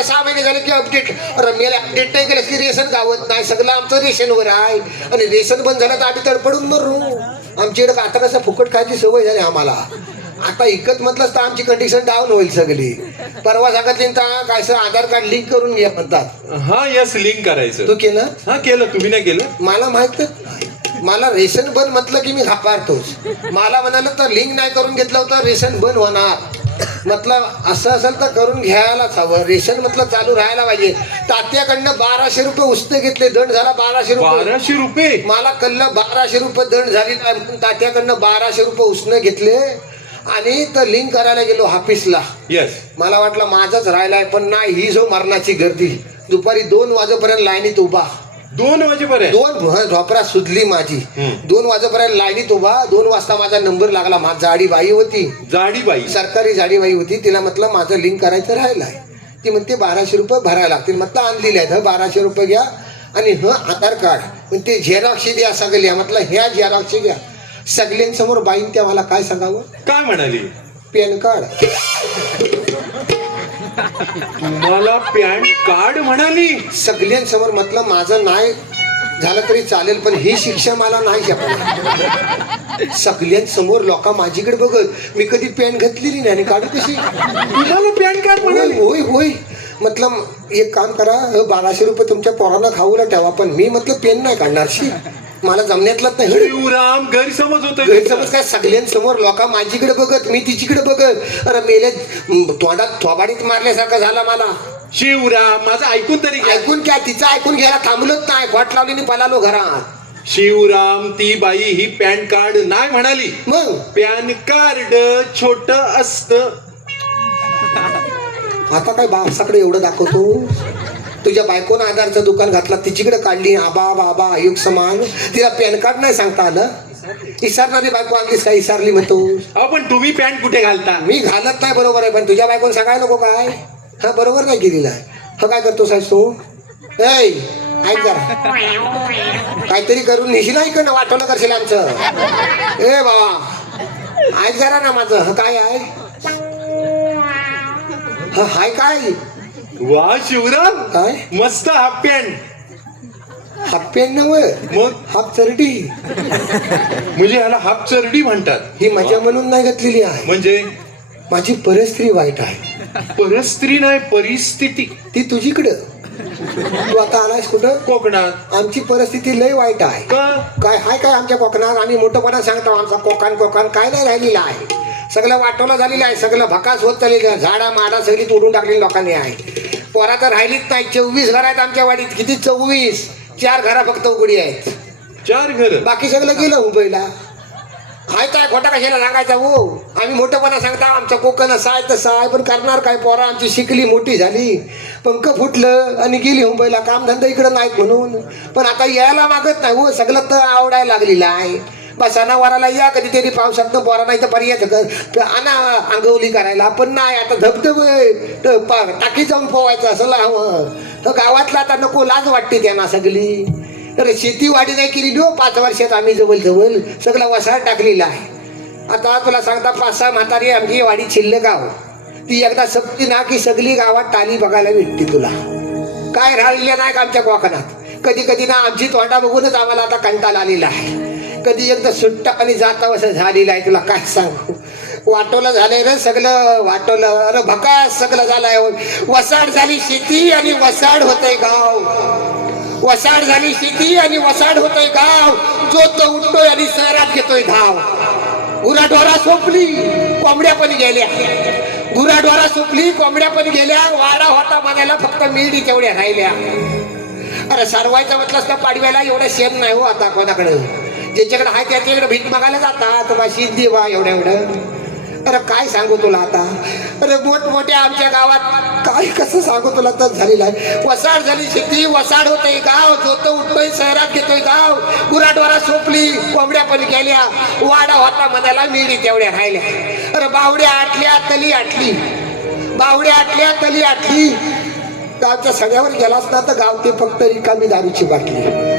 महिना 6 महिने झाले की अपडेट. अरे मेले अपडेट नाही केलं की रेशन गावत नाही. सगळं आमचं रेशनवर आहे आणि रेशन बंद झालं तर आम्ही तडपडून मरू. आमच्याकडे आता कसं फुकट खायची सवय झाली आम्हाला. आता इकत म्हटलंच तर आमची कंडिशन डाऊन होईल सगळी. परवा सांगितली तर काय सर आधार कार्ड लिंक करून घ्या म्हणतात. हा यस लिंक करायचं. तू केलं? हा केलं. तुम्ही नाही केलं? मला माहित मला रेशन बंद म्हटलं की मी घाबरतोच. मला म्हणालं तर लिंक नाही करून घेतलं होतं रेशन बंद होणार. म्हटलं असं असेल तर करून घ्यायलाच हवं. रेशन म्हटलं चालू राहायला पाहिजे. तात्याकडनं 1200 रुपये उसने घेतले. दंड झाला 1200 रुपये. 1200 रुपये? मला कळलं 1200 रुपये दंड झाली नाही म्हणून तात्याकडनं 1200 रुपये उसने घेतले आणि तर लिंक करायला गेलो ऑफिसला. यस. मला वाटलं माझंच राहिलाय पण नाही. ही जो मरणाची गर्दी. दुपारी 2 वाजेपर्यंत लाईनीत उभा. 2 वाजेपर्यंत? 2 झोपरा सुधली माझी. 2 वाजेपर्यंत लाईनीत उभा. 2 वाजता माझा नंबर लागला. जाडी बाई होती. जाडी बाई? सरकारी जाडी बाई होती. तिला म्हटलं माझं लिंक करायचं राहिलाय. ती म्हणते 1200 रुपये भरायला लागतील. म्हटलं आणलेले आहेत. 1200 रुपये घ्या आणि आधार कार्ड पण ते झेरॉक्स द्या सगळ्या. म्हटलं ह्या झेरॉक्स घ्या. सगळ्यांसमोर बाईन त्या मला काय सांगावं? काय म्हणाली? Pan card. मला पॅन कार्ड म्हणाली? सगळ्यांसमोर. म्हटलं माझं नाही झालं तरी चालेल पण ही शिक्षा मला नाही शकणार. सगळ्यांसमोर लोक माझीकडे बघत. मी कधी पॅन घातलेली नाही आणि काढू कशी? तुम्हाला पॅन कार्ड म्हणाली? होय होय. म्हटलं एक काम करा 1200 रुपये तुमच्या पोरांना खाऊला ठेवा पण मी म्हटलं पेन नाही काढणार. शी मला जमण्यातलंच नाही. शिवराम गैरसमज होत. गैरसमज काय? सगळ्यांसमोर लोक माझीकडे बघत मी तिच्याकडे बघत. अरे मेले तोंडात थोबाडीत मारल्यासारखं झालं मला. शिवराम माझं ऐकून तरी घ्या. ऐकून काय? तिचं ऐकून घ्यायला थांबलोच नाही. वाट लावली आणि पळालो घरात. शिवराम ती बाई ही पॅन कार्ड नाही म्हणाली. मग पॅन कार्ड छोट असत. आता काय बापसाकडे एवढं दाखवतो? तुझ्या बायकोनं आधारचं दुकान घातला तिच्याकडे काढली. आबा बाबा आयुक्त समान. तिला पॅन कार्ड नाही सांगता आलं. इसारणारी बायको आणलीस का? इसारली म्हणतो. पण तुम्ही पॅन्ट कुठे घालता? मी घालत नाही बरोबर आहे पण तुझ्या बायकोनं सांगायला नको काय? हा बरोबर नाही केलेला आहे. हा काय करतो साहेब तू? ऐक जरा काहीतरी करून नेशील ऐकणं वाटवलं करशील आमचं. ए बाबा ऐक जरा ना माझं. हा काय आहे? हा हाय काय? वा शिवराम काय मस्त हाफ पॅन्ट. हाफ पॅन्ट नव्हे मग हाफ चरडी. म्हणजे ह्याला हाफ चरडी म्हणतात. ही मजा म्हणून नाही घातलेली आहे. म्हणजे माझी परिस्थिती वाईट आहे. परिस्थिती नाही परिस्थिती. ती तुझीकडं. तू आता आलायस कुठं? कोकणात. आमची परिस्थिती लय वाईट आहे. का? काय हाय काय आमच्या कोकणात? आम्ही मोठंपणा सांगतो आमचा कोकण काय नाही राहिलेला आहे. सगळं वाटवलं झालेलं आहे. सगळं भकास होत चाललेलं आहे. झाडा माडा सगळी तोडून टाकलेली लोकांनी आहे. पोरा तर राहिलीच नाही. 24 घर आहेत आमच्या वाडीत. किती? 24. 4 घरा फक्त उघडी आहेत. 4 घर? बाकी सगळं गेलं मुंबईला. हाय काय खोटा कशाला सांगायचा हो? आम्ही मोठंपणा सांगता आमचं कोकण असं आहे तसं आहे पण करणार काय? पोरा आमची शिकली मोठी झाली पंख फुटलं आणि गेली मुंबईला. कामधंदा इकडं नाहीत म्हणून. पण आता यायला मागत नाही हो. सगळं तर आवडायला लागलेलं आहे. बस सणावाराला या कधीतरी पावसात पोरा नाही तर पर्याय आणा अंगवली करायला. पण नाही आता धबधब टाकी जाऊन पोवायचं असं हवं. तर गावातला आता नको लाज वाटते त्यांना सगळी. तर शेतीवाडी नाही केली हो 5 वर्षात आम्ही जवळ सगळं वसाहत टाकलेला आहे. आता तुला सांगता 5-6 म्हातारी आमची वाडी शिल्लक गाव. ती एकदा सपती ना की सगळी गावात टाली बघायला भेटते तुला. काय राहिलेलं नाही का आमच्या कोकणात? कधी कधी ना आमची तोंडा बघूनच आम्हाला आता कंटाळा आलेला आहे. कधी एकदा सुट्टा आणि जाता असं झालेलं आहे. तुला काय सांगू? वाटवलं झालंय रे सगळं. वाटवलं. अरे भकास सगळं झालंय. वसाड झाली शेती आणि वसाड होतंय गाव. वसाड झाली शेती आणि वसाड होतोय गाव. जो तो उठतोय आणि शहरात घेतोय धाव. गुराढोरा सोपली कोंबड्या पण गेल्या. गुराढोरा सोपली कोंबड्या पण गेल्या. वाडा होता म्हणायला फक्त मेंढी तेवढ्या राहिल्या. अरे सरवायचं म्हटलंच तर पाडव्याला एवढं शेण नाही हो आता कोणाकडे. ज्याच्याकडे आहे त्याच्याकडे भीक मागायला जातात. बा शिद्धी बा एवढं. अरे काय सांगू तुला आता? अरे मोठमोठ्या आमच्या गावात काय कसं सांगू तुला तर झालेलं आहे. वसाड झाली शेती वसाड होतंय गाव. जो तो उठतोय शहरात घेतोय गाव. गुराढोरा सोपली कोंबड्या पण गेल्या. वाडा होता म्हणायला मेंढी तेवढ्या राहिल्या. अरे बावड्या आटल्या तली आटली. बावड्या आटल्या तली आटली. गावच्या सगळ्यावर गेलास ना तर गाव ते फक्त रिकामी दारूची बाटली.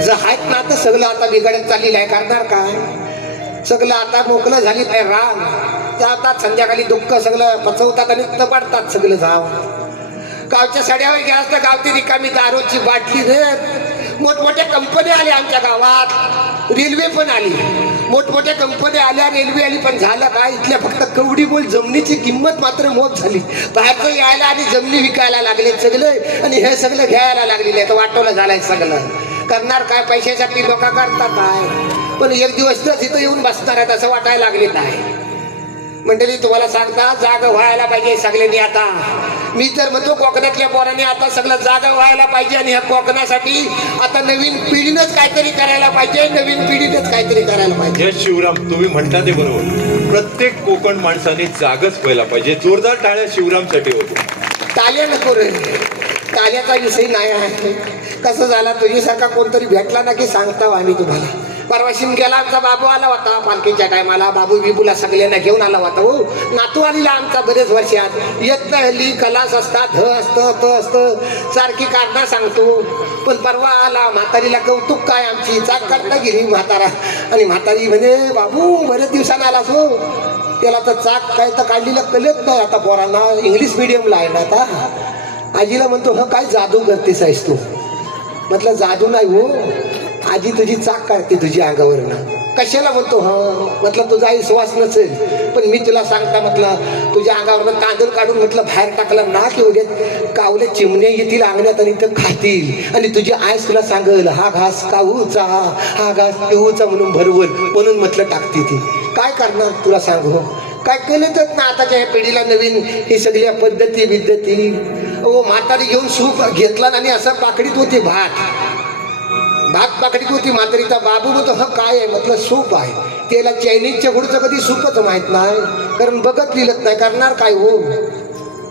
जर आहेत ना तर सगळं आता बिघडत चाललेलं आहे. करणार काय? सगळं आता मोकळं झाली नाही राग. त्या आता संध्याकाळी दुःख सगळं पचवतात आणि तपाडतात सगळं जाव. गावच्या सड्यावर गेलास तर गावची रिकामी दारूची बाटली रे. मोठमोठ्या कंपन्या आल्या आमच्या गावात, रेल्वे पण आली, मोठमोठ्या कंपन्या आल्या, रेल्वे आली, पण झालं काय, इथल्या फक्त कवडी बोल जमिनीची किंमत मात्र मोप झाली. बाहेरचं यायला आणि जमिनी विकायला लागले सगळे, आणि हे सगळं घ्यायला लागलेले, तर वाटवलं झालंय सगळं. करणार काय, पैशासाठी लोक करतात आहे, पण एक दिवस तर तिथं येऊन बसणार आहेत असं वाटायला लागलेत आहे. मंडळी तुम्हाला सांगता जाग व्हायला पाहिजे सगळ्यांनी. आता मी तर म्हणतो कोकणातल्या पोरांनी आता सगळं जागा व्हायला पाहिजे, आणि ह्या कोकणासाठी आता नवीन पिढीनंच काहीतरी करायला पाहिजे, नवीन पिढीनंच काहीतरी करायला पाहिजे. हे शिवराम, तुम्ही म्हणता ते बरोबर. प्रत्येक कोकण माणसाने जागच व्हायला पाहिजे. जोरदार टाळ्या शिवरामसाठी होतो. टाळ्या नको रे, टाळ्याचा विषय नाही आहे. कसं झाला, तुझ्यासारखा कोणतरी भेटला ना की सांगता आम्ही तुम्हाला. परवा शिमग्याला आमचा बाबू आला होता, पालखीच्या टायमाला बाबू बिबूला सगळ्यांना घेऊन आला होता. हो, नातू आलेला आमचा बरेच वर्षात येत नाही, हल्ली कलास असतात, ह असतं त असतं, सारखी कारणं सांगतो. पण परवा आला, म्हातारीला कौतुक काय, आमची चाक काढता गेली म्हातारा, आणि म्हातारी म्हणे बाबू बरेच दिवसांना आलास हो. त्याला तर चाक काय तर काढलेलं कळत नाही आता पोरांना, इंग्लिश मिडियमला आहे ना आता. आजीला म्हणतो ह काय जादू करतेस आहेस तू. म्हटलं जादू नाही हो, आजी तुझी चाक काढते तुझी अंगावरनं. कशाला म्हणतो हा. म्हटलं तुझा विश्वास नसेल, पण मी तुला सांगता म्हटलं तुझ्या अंगावरनं तांदूळ काढून म्हटलं बाहेर टाकलं ना की उद्या कावले चिमण्या येतील अंगणात आणि इथं खातील, आणि तुझी आईस तुला सांगल हा घास काऊचा, हा घास पिऊचा म्हणून भरवल, म्हणून म्हटलं टाकते ती. काय करणार तुला सांगू, काय केलंच ना आताच्या ह्या पिढीला नवीन ही सगळ्या पद्धती विद्धती. ओ म्हातारी घेऊन सूप घेतला आणि असं पाकडीत होती भात पाकडीत होती म्हातारीचा. बाबू म्हणतो ह काय आहे, म्हटलं सूप आहे. त्याला चायनीजच्या पुढचं कधी सूपच माहित नाही, कारण बघत लिहिलंच नाही. करणार काय हो,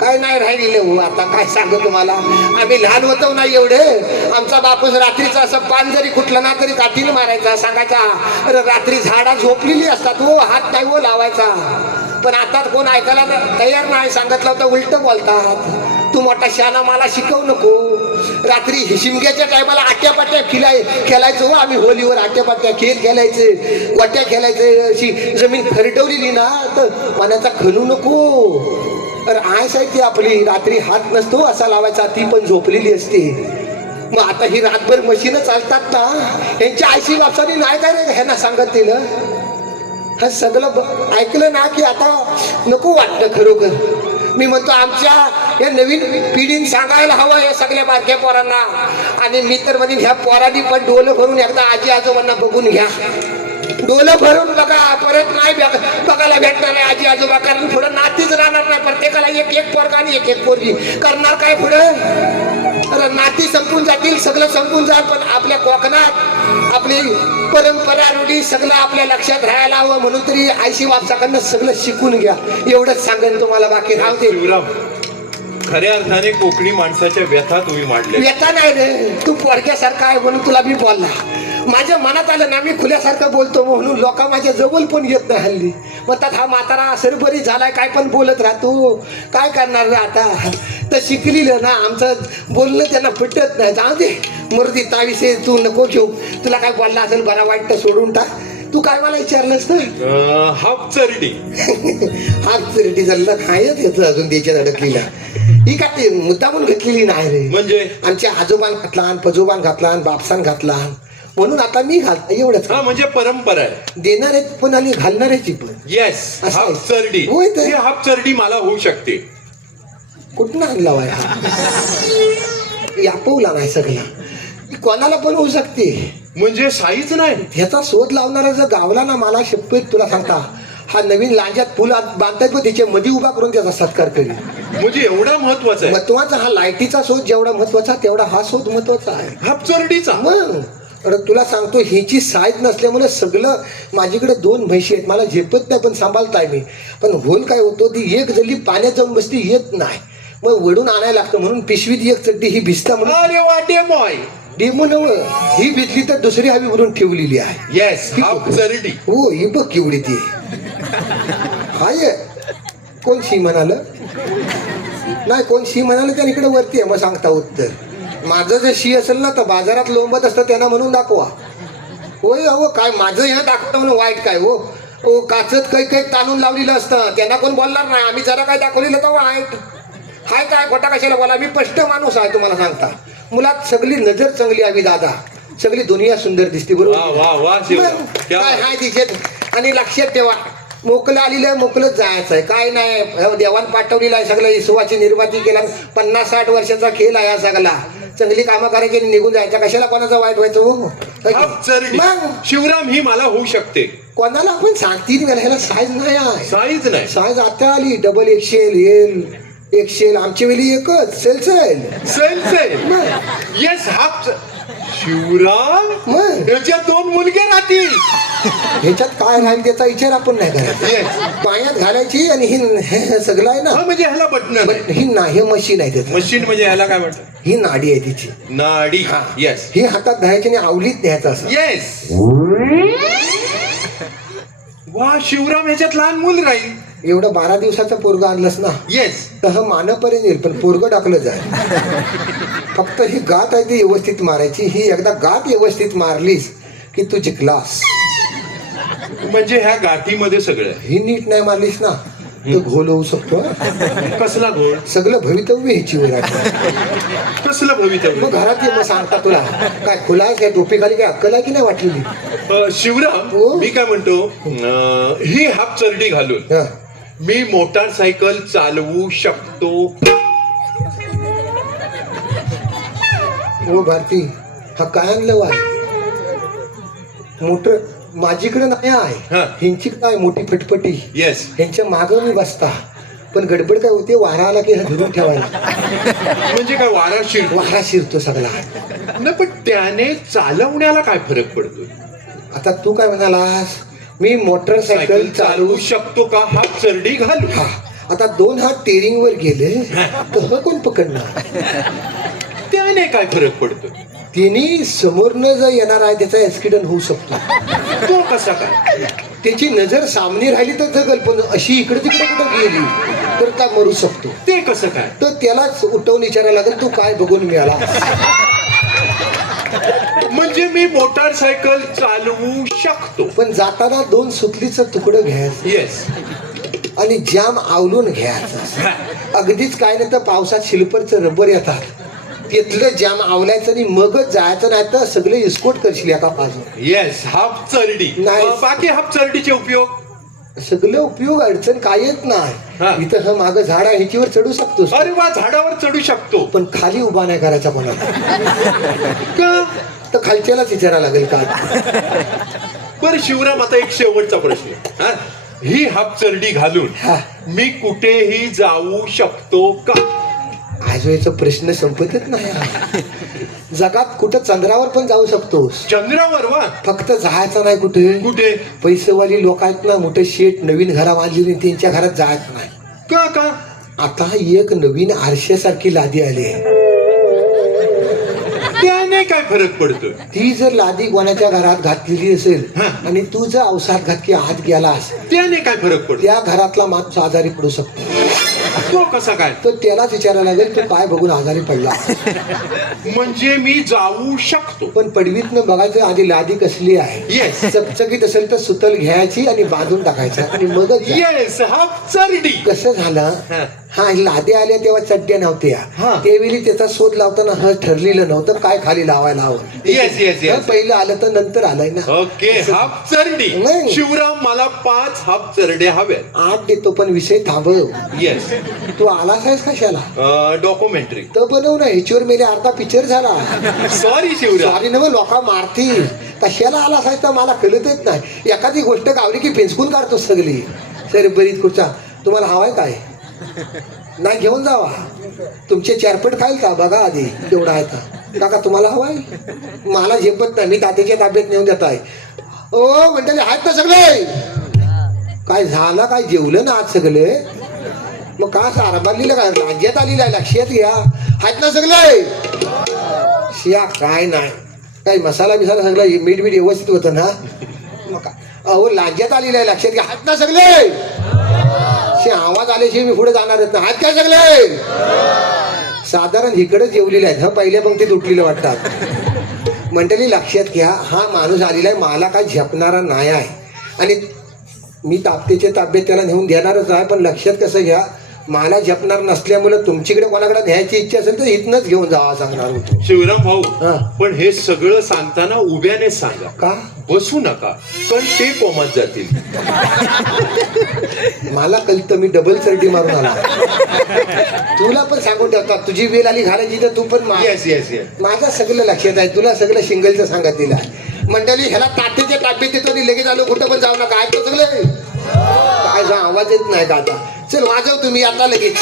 काय नाही राहिलेलं हो. आता काय सांगू तुम्हाला, आम्ही लहान होतो ना एवढे, आमचा बापूस रात्रीचं असं पान जरी कुठलं ना तरी काठीनं मारायचा, सांगायचा अरे रात्री झाडा झोपलेली असतात हो, हात नाही हो लावायचा. पण आता कोण ऐकायला तयार नाही, सांगितलं होतं उलट बोलतात. तू मोठा शाना मला शिकवू नको. रात्री शिमग्याच्या टायमाला आट्यापाट्या खेळायचो हो आम्ही, होलीवर आट्यापाट्या खेळ खेळायचे, वाट्या खेळायचे. अशी जमीन खरडवलेली ना तर पाण्याचा खणू नको. अरे आयस आहे ती आपली, रात्री हात नसतो असा लावायचा, ती पण झोपलेली असते. मग आता ही रातभर मशीन चालतात ना, यांच्या आयशी बापसानी नाही काय रे ह्यांना सांगत तिला. हा सगळं ऐकलं ना की आता नको वाटतं खरोखर. मी म्हणतो आमच्या या नवीन पिढीने सांगायला हवं हे सगळ्या बारक्या पोरांना. आणि मी तर म्हणेन ह्या पोरांनी पण डोलं भरून एकदा आजी आजोबांना बघून घ्या, डोलं भरून बघा. परत नाही बघायला भेटणार नाही आजी आजोबा, कारण पुढं नातीच राहणार नाही. प्रत्येकाला एक एक पोरगा आणि एक एक पोरगी, करणार काय पुढं. अरे नाती संपून जातील, सगळं संपून जाईल, पण आपल्या कोकणात आपली परंपरा रूढी सगळं आपल्या लक्षात राहायला हवं. म्हणून तरी आईशी बापसाकडनं सगळं शिकून घ्या, एवढंच सांगेन तुम्हाला, बाकी राहू दे. शिवराम, खऱ्या अर्थाने कोकणी माणसाच्या व्यथा तुम्ही मांडल्या. व्यथा नाही रे, तू पोरक्यासारखा आहे म्हणून तुला मी बोलला. माझ्या मनात आलं ना, मी खुल्यासारखं बोलतो म्हणून लोक माझ्या जवळ पण येत नाही हल्ली. म्हणतात हा म्हातारा सरबरी झालाय, काय पण बोलत राहतो, काय करणार रे आता. तर शिकलेलं ना, आमचं बोलणं त्यांना पटत नाही. जाऊ दे मरुदी, ताविषयी तू नको घेऊ. तुला काय बोलला असेल बरा वाईट तर सोडून टाक. तू काय मला विचारलंस तर हापचरडी. हापचरडी झालं खायच येतं अजून त्याच्यात अडकलीला. ही काय मुद्दामून घेतलेली नाही रे, म्हणजे आमच्या आजोबान घातला, पजोबान घातला, बापसान घातला, म्हणून आता मी घालतो एवढंच. हा म्हणजे परंपरा आहे, देणारे पण आणि घालणाऱ्याची पण. येस, हापचरडी. होय तर. ही हापचरडी मला होऊ शकते. कुठं आणला वाय यापवला नाही सगळा, कोणाला पण होऊ शकते. म्हणजे साईच नाही, ह्याचा शोध लावणारा जर गावला ना, मला शपथ तुला सांगता, हा नवीन लांजात फुल बांधतात पण त्याच्या मध्ये उभा करून त्याचा सत्कार करेल. म्हणजे एवढा महत्वाचा आहे. महत्वाचा हा लाईटीचा शोध जेवढा महत्वाचा तेवढा हा शोध महत्वाचा आहे, हापचरडीचा. मग अरे तुला सांगतो, ह्याची साईज नसल्यामुळे सगळं. माझ्याकडे 2 म्हशी आहेत, मला झेपत नाही पण सांभाळताय मी. पण होल काय होतो, ती एक जल्ली पाण्यात जाऊन बसती, येत नाही, मग वडून आणायला लागतं. म्हणून पिशवीत एक चड्डी ही भिजता म्हणून. अरे वा डेमॉय, डेमो नव ही भिजली तर दुसरी हवी म्हणून ठेवलेली आहे. येस, हापचरडी. हो ही बघ केवढी ती हाय. कोण शी म्हणालं नाही, कोण शी म्हणालं त्या इकडे वरती आहे. मग सांगता उत्तर माझं जर शी असेल ना तर बाजारात लोंबत असतं त्यांना म्हणून दाखवा. होय अहो, काय माझं ह्या दाखवतं म्हणून वाईट काय हो. ओ काचत काही काही ताणून लावलेलं असतं, त्यांना कोण बोलणार नाही. आम्ही जरा काय दाखवलेलं तर वाईट. हाय काय खोटा कशाला बोला, मी स्पष्ट माणूस आहे तुम्हाला सांगता. मुलात सगळी नजर चांगली हवी दादा, सगळी दुनिया सुंदर दिसते वा बरोबर. वा वा शिवराम मग क्या काय हाय तिच्यात. आणि लक्षात ठेवा, मोकलं आलेलं आहे, मोकलंच जायचं आहे, काय नाही. देवान पाठवलेलं आहे सगळं, इसवाची निर्मिती केला. 50-60 वर्षाचा खेळ आहे हा सगळा. चांगली कामं करायची आणि निघून जायचं, कशाला कोणाचं वाईट व्हायचं हो. हापचरडी मग शिवराम ही मला होऊ शकते. कोणाला आपण सांगतील वेळा ह्याला साईज नाही आहे. साईज नाही. साईज आता आली डबल एक्सेल, एल एक्सेल. आमच्या वेळी एकच सेल सेल. सेल सेल मग येस हाफ. शिवराम मग याच्या 2 मुलगे राहतील. ह्याच्यात काय राहील त्याचा विचार आपण नाही करायचा. येस पायात घालायची आणि हे सगळं आहे ना. म्हणजे ह्याला बटन ही ना, हे मशीन आहे त्याचं. मशीन म्हणजे ह्याला काय म्हणतात? ही नाडी आहे तिची. नाडी. हा. येस ही हातात धरायची आणि आवलीत न्यायचं असं. येस. वा शिवराम ह्याच्यात लहान मूल राहील. एवढं 12 दिवसाचं पोरग आणलंस ना येस तर मानापर्यंत येईल, पण पोरग टाकलं जाय. फक्त ही गाठ आहे ती व्यवस्थित मारायची. ही एकदा गाठ व्यवस्थित मारलीस की तू जिंकलास. म्हणजे ह्या गाठीमध्ये सगळं आहे. ही नीट नाही मारलीस ना तर घोल होऊ शकतो. कसला घोळ? सगळं भवितव्य ह्याची वर आहे. कसलं मग भवितव्य? घरात ये, मग सांगता तुला काय खुला आहे काय, टोपी खाली काय अक्कल आहे की नाही वाटलेली. शिवराम हो. मी काय म्हणतो, ही हाफ चरडी घालून हा. मी मोटारसायकल चालवू शकतो. हो भारती, हा काय आणलं वाय मोटर माझीकडे नाही हा. आहे. ह्यांची काय मोठी फटफटी. येस ह्यांच्या मागं मी बसता, पण गडबड काय होते, वारा आला की हा धरून ठेवायला. म्हणजे काय वारा शिर? वारा शिरतो सगळा. नाही पण त्याने चालवण्याला काय फरक पडतो? आता तू काय म्हणालास, मी मोटरसायकल सायकल चालवू चालवू शकतो का हाफ चरडी घालून? हा. आता 2 हात टेरिंग वर गेले तर हा कोण पकडणार. त्याने काय फरक पडतो? तिने समोरनं जर येणार आहे त्याचा ऍक्सिडेंट होऊ शकतो. तो कसा काय? त्याची नजर सामने राहिली तर जगल, पण अशी इकडे तिकडे कुठं गेली तर का मरू शकतो. ते कसं काय? तर त्यालाच उठवून विचारायला लागेल, तू काय बघून मिळाला. म्हणजे मी मोटारसायकल चालवू शकतो. पण जाताना 2 सुतलीचं तुकडं घ्यायचं येस आणि जाम आवलून घ्यायचं. अगदीच काय नाही तर पावसात शिल्परचं रबर येतात, तिथलं जाम आवलायचं आणि मगच जायचं, नाही तर सगळे इस्कोट करशील एका बाजूला. येस हाफ चरडी. नाही. बाकी हाफ चरडीचे उपयोग? सगळं उपयोग अडचण काय येत हा. नाही. इथं हा मागं झाड आहे ह्याच्यावर चढू शकतोस, अरे वा झाडावर चढू शकतो. पण खाली उभा नाही करायचा कोणाला. का? तर खालच्यालाच विचारायला लागेल का. बरं शिवराम, आता एक शेवटचा प्रश्न. हा? ही हाफ चरडी घालून हा. मी कुठेही जाऊ शकतो का? आजोळीचा प्रश्न संपतच नाही. जगात कुठं चंद्रावर पण जाऊ शकतोस, चंद्रावर? वा. फक्त जायचं नाही कुठे. कुठे? पैसेवाली लोक आहेत ना, मोठे शेठ नवीन घरा बांधली त्यांच्या घरात जायचं नाही. का का? आता एक नवीन आरशासारखी लादी आली आहे. त्याने काय फरक पडतो? ती जर लादी कोणाच्या घरात घातलेली असेल हा. आणि तू जर अवसाद घातली आत गेलास, त्याने काय फरक पडतो? त्या घरातला माणूस आजारी पडू शकतो. तो कसा काय? तर त्यालाच विचारायला लागेल, तू काय बघून आजारी पडला. म्हणजे मी जाऊ शकतो. पण पडवीतनं बघायचं आधी लादी कसली आहे. येस चकचकीत असेल तर सुतल घ्यायची आणि बांधून टाकायचं आणि मगच जा. येस हाफ चरडी. कसं झालं, हा. हा लाद्या आल्या तेव्हा चड्ड्या नव्हत्या. हा. त्यावेळी त्याचा शोध लावताना ठरलेलं नव्हतं काय खाली लावायला हवं. येस येस तर येस. पहिलं आलं तर नंतर आलंय ना. ओके हाफ चरडी. नाही. शिवराम मला 5 हाफ चरड्या हव्यात. आठ देतो पण विषय थांबव. येस. तू आलास आहेस कशाला. डॉक्युमेंटरी. तर बनव ना, ह्याच्यावर मेले अर्धा पिक्चर झाला. सॉरी शिवराम. सॉरी नव, लोका मारतील. कशाला आलास आहे तर मला कळतच नाही. एखादी गोष्ट गावली की फेंचकून काढतो सगळी. सर बरीच खुर्चा तुम्हाला हवाय काय नाही घेऊन जावा. तुमचे चारपट खाईल का बघा आधी तेवढा आहे का. काका तुम्हाला हवाय, मला झेपत नाही, मी तात्याच्या ताब्यात नेऊन देत आहे. ओ म्हणते आहेत ना सगळे. काय झालं, काय जेवलं ना आज सगळे. मग का सारबारलीला काय राज्यात आलेलं आहे, लक्षात घ्या. आहेत ना सगळे. शिया काय नाही, काय मसाला बिसाला सगळं मीठ बीठ व्यवस्थित होतं ना. मग काय अहो लांज्यात आलेलं आहे, लक्षात घ्या. आहेत ना सगळे. आवाज आल्याशिवाय मी पुढे जाणारच नाही. आहेत काय सगळे. साधारण इकडे जेवलेले आहेत. हा पहिल्या पंक्तीत उठलेलं वाटतात. मंडळी लक्षात घ्या, हा माणूस आलेला आहे, मला काय झेपणारा नाही आहे आणि मी ताब्याच्या ताब्यात त्याला नेऊन देणारच आहे. पण लक्षात कसं घ्या, मला जपणार नसल्यामुळे तुमच्याकडे कोणाकडे न्यायची इच्छा असेल तर इथनच घेऊन जावा सांगणार होतो. शिवराम भाऊ हा. पण हे सगळं सांगताना उभ्याने सांगा, का बसू नका पण ते कोमात जातील. मला कळतं मी डबल सर्टी मारून आला. तुला पण सांगून ठेवतात तुझी वेळ आली घालायची तर तू पण येस येस येस. माझं सगळं लक्षात आहे. तुला सगळं सिंगलचं सांगत दिलं मंडळी. ह्याला ताटेच्या टापीत देतो आणि लगेच आलो कुठं पण जाऊ नका. ऐकतो सगळे काय आवाज येत नाही का आता. चल वाजव तुम्ही आता लगेच.